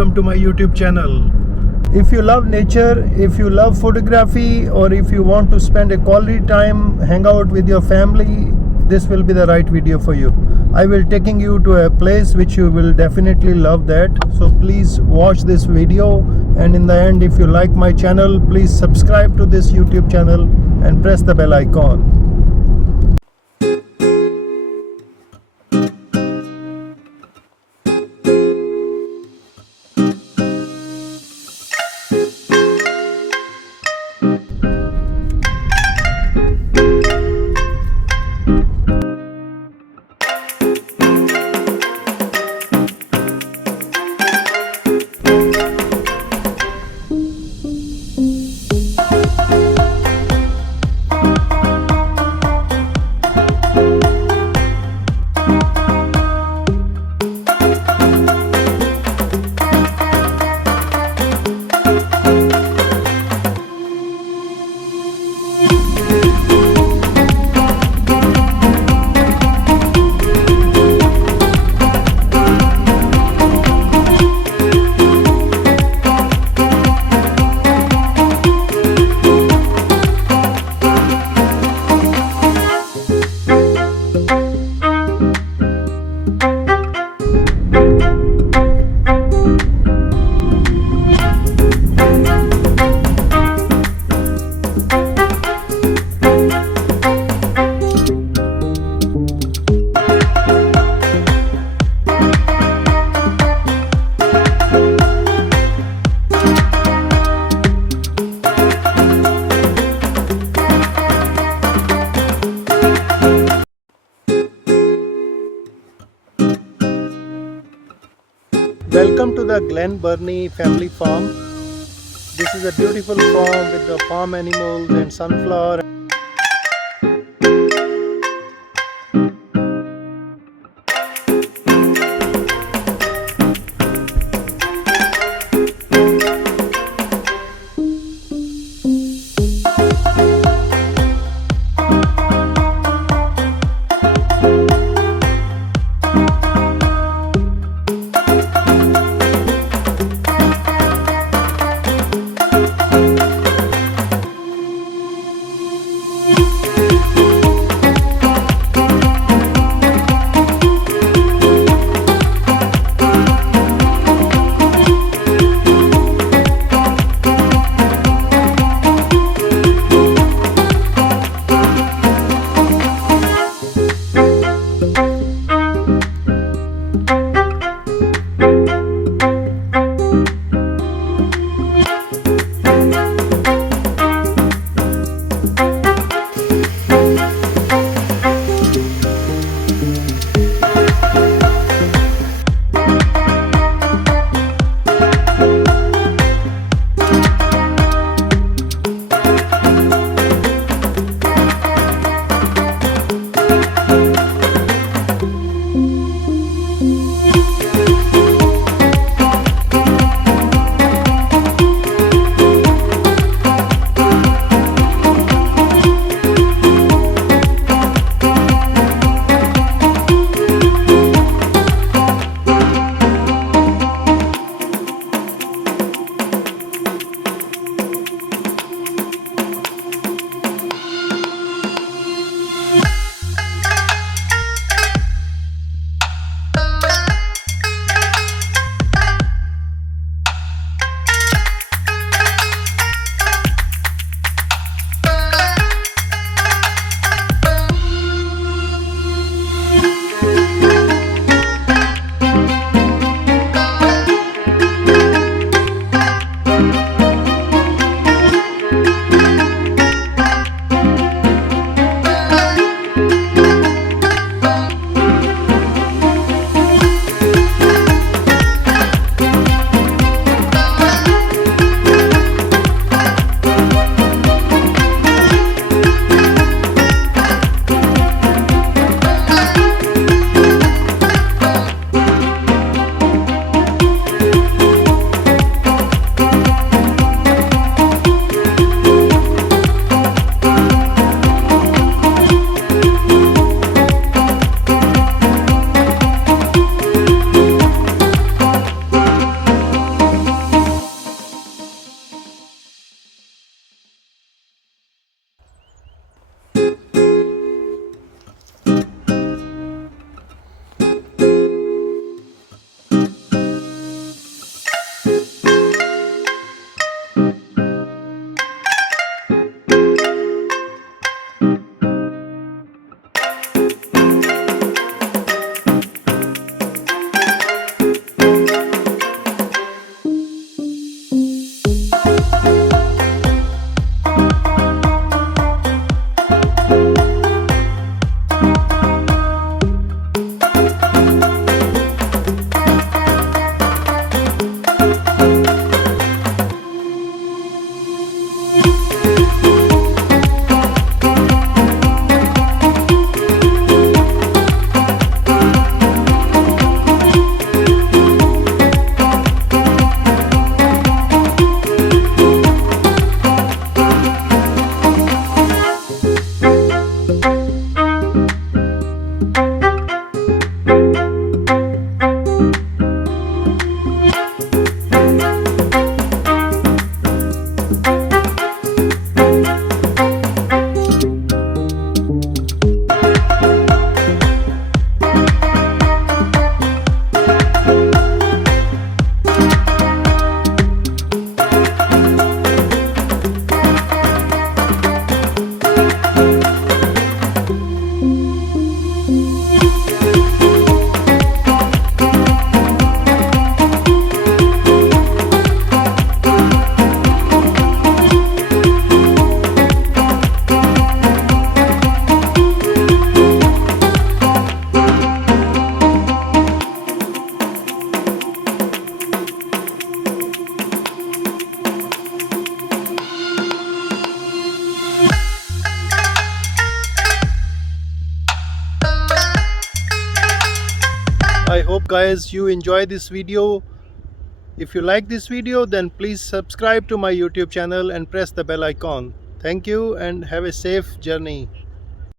welcome to my YouTube channel. If you love nature, if you love photography, or if you want to spend a quality time, hang out with your family, this will be the right video for you. I will taking you to a place which you will definitely love that. So please watch this video, and in the end, if you like my channel, please subscribe to this YouTube channel and press the bell icon. Welcome to the Glenbernie family farm. This is a beautiful farm with the farm animals and sunflower. I hope guys you enjoy this video. If you like this video, then please subscribe to my YouTube channel and press the bell icon. Thank you and have a safe journey.